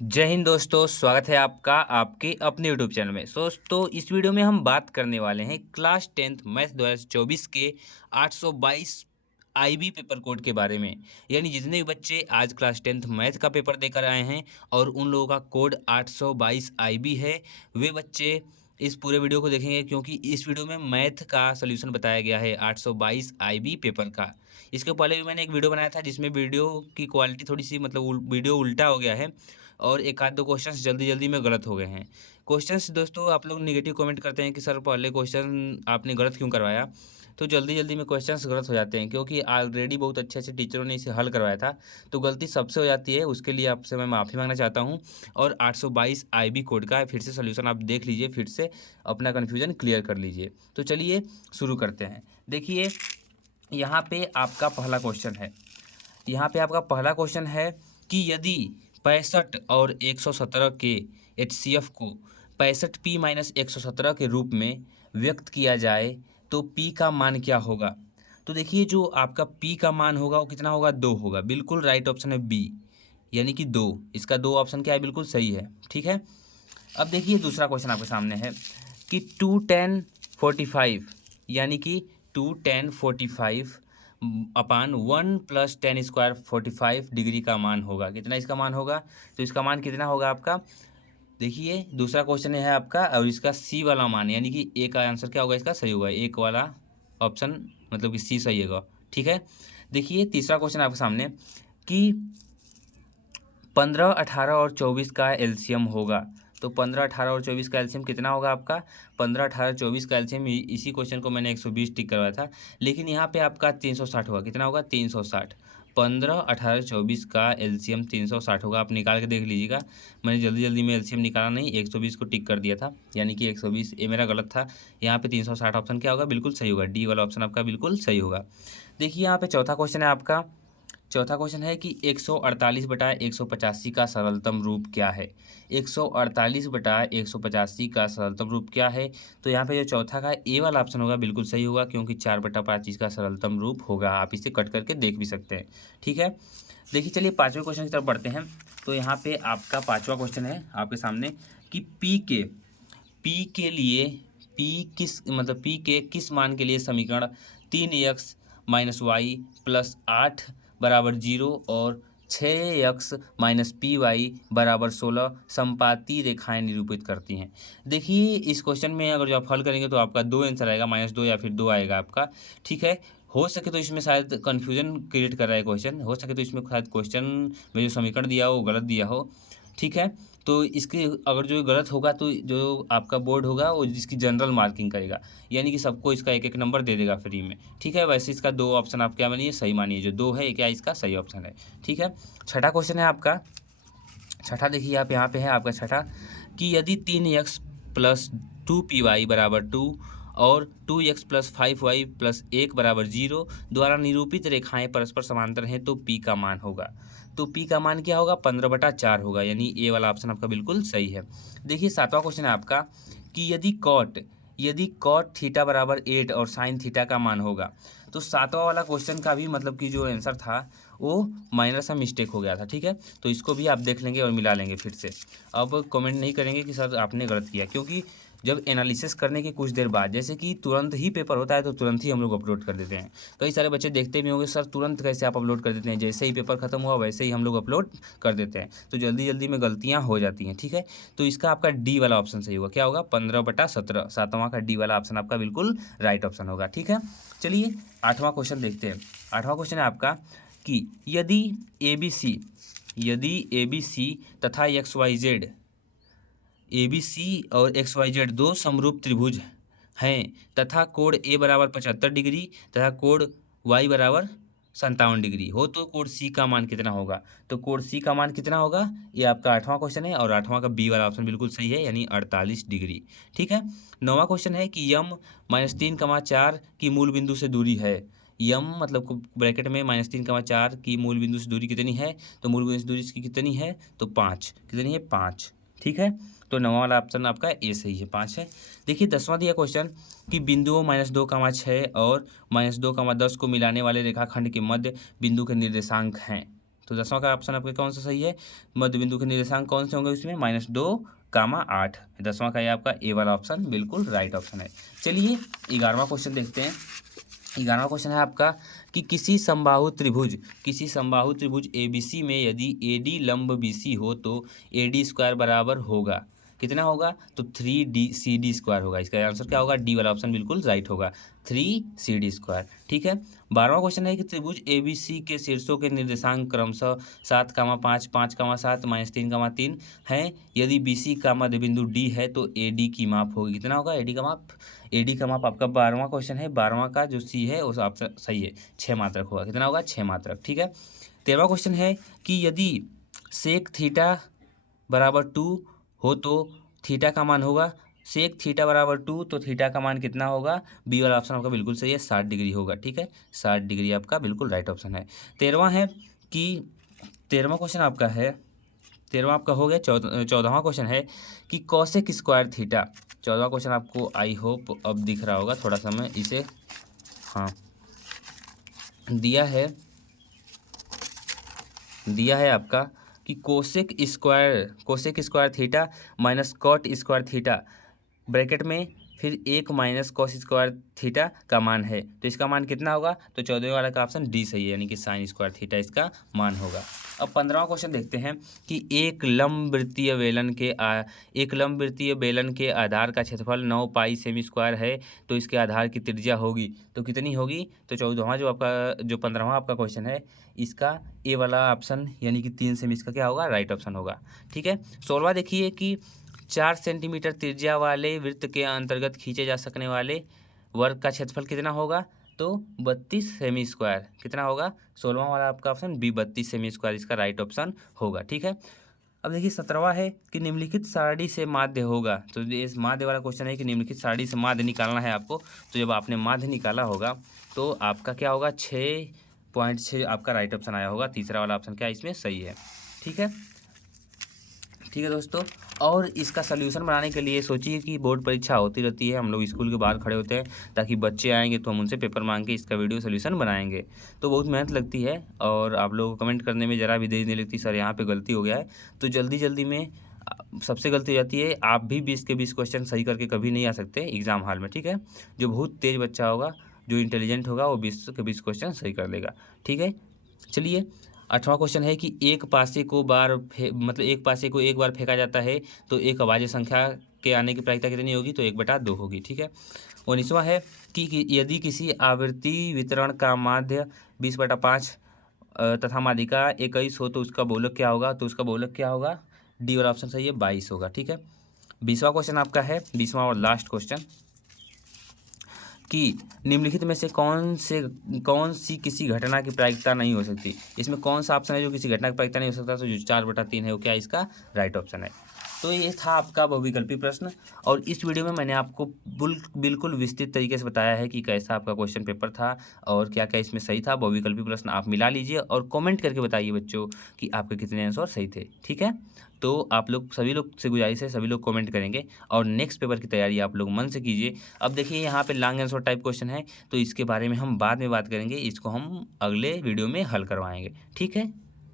जय हिंद दोस्तों, स्वागत है आपका आपके अपने यूट्यूब चैनल में। दोस्तों, इस वीडियो में हम बात करने वाले हैं क्लास 10th मैथ 2024 के 822 आईबी पेपर कोड के बारे में। यानी जितने भी बच्चे आज क्लास 10th मैथ का पेपर देकर आए हैं और उन लोगों का कोड 822 आईबी है, वे बच्चे इस पूरे वीडियो को देखेंगे, क्योंकि इस वीडियो में मैथ का सलूशन बताया गया है 822 आईबी पेपर का। इसके पहले भी मैंने एक वीडियो बनाया था जिसमें वीडियो की क्वालिटी थोड़ी सी मतलब वीडियो उल्टा हो गया है और एक आध दो क्वेश्चंस जल्दी जल्दी में गलत हो गए हैं। क्वेश्चंस दोस्तों आप लोग नेगेटिव कमेंट करते हैं कि सर पहले क्वेश्चन आपने गलत क्यों करवाया। तो जल्दी जल्दी में क्वेश्चंस गलत हो जाते हैं, क्योंकि ऑलरेडी बहुत अच्छे अच्छे टीचरों ने इसे हल करवाया था। तो गलती सबसे हो जाती है, उसके लिए आपसे मैं माफ़ी मांगना चाहता हूँ। और 822 आईबी कोड का फिर से सोल्यूशन आप देख लीजिए, फिर से अपना कन्फ्यूजन क्लियर कर लीजिए। तो चलिए शुरू करते हैं। देखिए, यहाँ पे आपका पहला क्वेश्चन है। यहाँ पे आपका पहला क्वेश्चन है कि यदि 65 और 117 के एचसीएफ को 65p-117 के रूप में व्यक्त किया जाए तो p का मान क्या होगा। तो देखिए, जो आपका p का मान होगा वो कितना होगा, 2 होगा। बिल्कुल राइट ऑप्शन है बी, यानी कि 2। इसका 2 ऑप्शन क्या है, बिल्कुल सही है। ठीक है। अब देखिए, दूसरा क्वेश्चन आपके सामने है कि 2tan45 यानी कि 2tan45 अपान 1 + tan² 45 डिग्री का मान होगा। कितना इसका मान होगा, तो इसका मान कितना होगा आपका। देखिए, दूसरा क्वेश्चन है आपका और इसका सी वाला मान, यानी कि ए का आंसर क्या होगा, इसका सही होगा। एक वाला ऑप्शन मतलब कि सी सही होगा। ठीक है। देखिए, तीसरा क्वेश्चन आपके सामने कि 15, 18 और 24 का एलसीएम होगा। तो 15, 18 और 24 का एलसीएम कितना होगा आपका। 15, 18, 24 का एलसीएम इसी क्वेश्चन को मैंने 120 टिक करवाया था, लेकिन यहाँ पे आपका 360 होगा। कितना होगा, 360। 15, 18, 24 का एलसीएम 360 होगा। आप निकाल के देख लीजिएगा। मैंने जल्दी जल्दी में एलसीएम निकाला नहीं, 120 को टिक कर दिया था, यानी कि 120 ये मेरा गलत था। यहाँ पे 360 ऑप्शन क्या होगा, बिल्कुल सही होगा। डी वाला ऑप्शन आपका बिल्कुल सही होगा। देखिए, यहाँ पे चौथा क्वेश्चन है आपका। चौथा क्वेश्चन है कि 148/185 का सरलतम रूप क्या है। 148/185 का सरलतम रूप क्या है। तो यहाँ पे जो चौथा का ए वाला ऑप्शन होगा बिल्कुल सही होगा, क्योंकि 4/25 का सरलतम रूप होगा। आप इसे कट करके देख भी सकते हैं। ठीक है। देखिए, चलिए पाँचवें क्वेश्चन की तरफ बढ़ते हैं। तो यहाँ पे आपका पाँचवा क्वेश्चन है आपके सामने कि पी के लिए पी के किस मान के लिए समीकरण 3x-y + 8 बराबर 0 और 6x-py = 16 समपाती रेखाएं निरूपित करती हैं। देखिए, इस क्वेश्चन में अगर जो आप हल करेंगे तो आपका 2 आंसर आएगा, -2 या फिर 2 आएगा आपका। ठीक है। हो सके तो इसमें शायद कन्फ्यूजन क्रिएट कर रहा है क्वेश्चन, हो सके तो इसमें शायद क्वेश्चन में जो समीकरण दिया हो वो गलत दिया हो। ठीक है। तो इसके अगर जो गलत होगा तो जो आपका बोर्ड होगा वो जिसकी जनरल मार्किंग करेगा, यानी कि सबको इसका एक एक नंबर दे देगा फ्री में। ठीक है। वैसे इसका 2 ऑप्शन आप क्या मानिए, सही मानिए। जो 2 है क्या इसका सही ऑप्शन है। ठीक है। छठा क्वेश्चन है आपका। छठा देखिए, आप यहाँ पे है आपका छठा कि यदि 3x + 2py = 2 और 2x + 5y + 1 = 0 द्वारा निरूपित रेखाएं परस्पर समांतर हैं तो p का मान होगा। तो p का मान क्या होगा, 15/4 होगा, यानी ए वाला ऑप्शन आपका बिल्कुल सही है। देखिए, सातवां क्वेश्चन है आपका कि यदि cot थीटा = 8 और sin थीटा का मान होगा। तो सातवां वाला क्वेश्चन का भी मतलब कि जो आंसर था वो माइनर सा मिस्टेक हो गया था। ठीक है। तो इसको भी आप देख लेंगे और मिला लेंगे फिर से। अब कमेंट नहीं करेंगे कि सर आपने गलत किया, क्योंकि जब एनालिसिस करने के कुछ देर बाद, जैसे कि तुरंत ही पेपर होता है तो तुरंत ही हम लोग अपलोड कर देते हैं। कई सारे बच्चे देखते भी होंगे, सर तुरंत कैसे आप अपलोड कर देते हैं, जैसे ही पेपर खत्म हुआ वैसे ही हम लोग अपलोड कर देते हैं। तो जल्दी जल्दी में गलतियाँ हो जाती हैं। ठीक है। तो इसका आपका डी वाला ऑप्शन सही होगा। क्या होगा, 15/17। सातवां का डी वाला ऑप्शन आपका बिल्कुल राइट ऑप्शन होगा। ठीक है। चलिए आठवां क्वेश्चन देखते हैं। आठवां क्वेश्चन है आपका कि यदि ए बी सी तथा ए बी सी और XYZ दो समरूप त्रिभुज हैं तथा कोण ए = 75 डिग्री तथा कोण y = 57 डिग्री हो तो कोण सी का मान कितना होगा। तो कोण सी का मान कितना होगा, ये आपका आठवां क्वेश्चन है और आठवां का बी वाला ऑप्शन बिल्कुल सही है, यानी 48 डिग्री। ठीक है। नौवां क्वेश्चन है कि यम -3,4 की मूल बिंदु से दूरी है। यम मतलब ब्रैकेट में -3,4 की मूल बिंदु से दूरी कितनी है। तो मूल बिंदु से दूरी इसकी कितनी है, तो 5। कितनी है, 5। ठीक है। तो नौवां वाला ऑप्शन आपका ए सही है, 5 है। देखिए, 10वां दिया क्वेश्चन कि बिंदुओं -2,6 और -2,10 को मिलाने वाले रेखाखंड के मध्य बिंदु के निर्देशांक हैं। तो 10वां का ऑप्शन आपका कौन सा सही है? मध्य बिंदु के निर्देशांक कौन से होंगे उसमें? -2, 8। 10वां का ये आपका ए वाला ऑप्शन बिल्कुल राइट ऑप्शन है। चलिए 11वां क्वेश्चन देखते हैं। 11वां क्वेश्चन है आपका कि किसी समबाहु त्रिभुज ABC में यदि AD लंब BC हो तो AD स्क्वायर बराबर होगा, कितना होगा? तो 3CD स्क्वायर होगा। इसका आंसर क्या होगा? डी वाला ऑप्शन बिल्कुल राइट होगा, 3CD स्क्वायर। ठीक है। 12वां क्वेश्चन है कि त्रिभुज ABC के शीर्षों के निर्देशांक क्रमशः 7,5, 5,7, -3,3 हैं। यदि BC का मध्य बिंदु D है तो AD की माप होगी, कितना होगा AD का माप आपका 12वां क्वेश्चन है। 12वां का जो C है उस ऑप्शन सही है, 6 मात्रक होगा, कितना होगा? 6 मात्रक। ठीक है। 13वां क्वेश्चन है कि यदि सेक थीटा बराबर 2 हो तो थीटा का मान होगा, सेक थीटा बराबर 2 तो थीटा का मान कितना होगा? बी वाला ऑप्शन आपका बिल्कुल सही है, 60 डिग्री होगा। ठीक है, 60 डिग्री आपका बिल्कुल राइट ऑप्शन है। 13वां है कि 13वां क्वेश्चन आपका है, 13वां आपका हो गया। 14वां क्वेश्चन है कि कॉसेक स्क्वायर थीटा। 14वां क्वेश्चन आपको आई होप अब दिख रहा होगा, थोड़ा सा मैं इसे हाँ दिया है आपका कि cosec square theta minus cot square theta bracket में फिर 1 माइनस कॉस स्क्वायर थीटा का मान है, तो इसका मान कितना होगा? तो 14वें वाला का ऑप्शन डी सही है, यानी कि साइन स्क्वायर थीटा इसका मान होगा। अब 15वां क्वेश्चन देखते हैं कि एक लंबवृत्तीय बेलन के आधार का क्षेत्रफल 9 पाई सेमी स्क्वायर है, तो इसके आधार की त्रिज्या होगी, तो कितनी होगी? तो 14वां जो 15वां आपका क्वेश्चन है, इसका ए वाला ऑप्शन यानी कि 3 सेमी इसका क्या होगा? राइट ऑप्शन होगा। ठीक है। 16वां देखिए कि 4 सेंटीमीटर त्रिज्या वाले वृत्त के अंतर्गत खींचे जा सकने वाले वर्ग का क्षेत्रफल कितना होगा? तो 32 सेमी स्क्वायर, कितना होगा? 16वां वाला आपका ऑप्शन बी, 32 सेमी स्क्वायर इसका राइट ऑप्शन होगा। ठीक है। अब देखिए 17वां है कि निम्नलिखित सारणी से माध्य होगा, तो ये इस माध्य वाला क्वेश्चन है कि निम्नलिखित सारणी से माध्य निकालना है आपको। तो जब आपने माध्य निकाला होगा तो आपका क्या होगा? 6.6 आपका राइट ऑप्शन आया होगा। तीसरा वाला ऑप्शन क्या इसमें सही है। ठीक है दोस्तों। और इसका सल्यूशन बनाने के लिए सोचिए कि बोर्ड परीक्षा होती रहती है, हम लोग स्कूल के बाहर खड़े होते हैं ताकि बच्चे आएंगे तो हम उनसे पेपर मांग के इसका वीडियो सल्यूशन बनाएंगे, तो बहुत मेहनत लगती है और आप लोगों को कमेंट करने में ज़रा भी देरी नहीं लगती, सर यहाँ पे गलती हो गया है, तो जल्दी में सबसे गलती हो जाती है। आप भी 20 के 20 क्वेश्चन सही करके कभी नहीं आ सकते एग्ज़ाम हॉल में। ठीक है। जो बहुत तेज़ बच्चा होगा, जो इंटेलिजेंट होगा, वो 20 के 20 क्वेश्चन सही कर लेगा। ठीक है। चलिए 8वां क्वेश्चन है कि एक पासे को एक बार फेंका जाता है तो एक अभाज्य संख्या के आने की प्रायिकता कितनी होगी? तो 1/2 होगी। ठीक है। 19वां है कि यदि किसी आवर्ती वितरण का माध्य 20/5 तथा माध्यिका 21 हो तो उसका बहुलक क्या होगा? तो उसका बहुलक क्या होगा? डी वाला ऑप्शन सही है, 22 होगा। ठीक है। 20वां क्वेश्चन आपका है, 20वां और लास्ट क्वेश्चन कि निम्नलिखित में से कौन सी किसी घटना की प्रायिकता नहीं हो सकती? इसमें कौन सा ऑप्शन है जो किसी घटना की प्रायिकता नहीं हो सकता? तो जो 4/3 है वो क्या इसका राइट ऑप्शन है। तो ये था आपका बहुविकल्पी प्रश्न, और इस वीडियो में मैंने आपको बिल्कुल विस्तृत तरीके से बताया है कि कैसा आपका क्वेश्चन पेपर था और क्या क्या इसमें सही था। बहुविकल्पी प्रश्न आप मिला लीजिए और कमेंट करके बताइए बच्चों कि आपके कितने आंसर सही थे। ठीक है। तो आप लोग सभी लोग से गुजारिश है, सभी लोग कमेंट करेंगे और नेक्स्ट पेपर की तैयारी आप लोग मन से कीजिए। अब देखिए यहाँ पे लॉन्ग आंसर टाइप क्वेश्चन है, तो इसके बारे में हम बाद में बात करेंगे, इसको हम अगले वीडियो में हल करवाएंगे। ठीक है।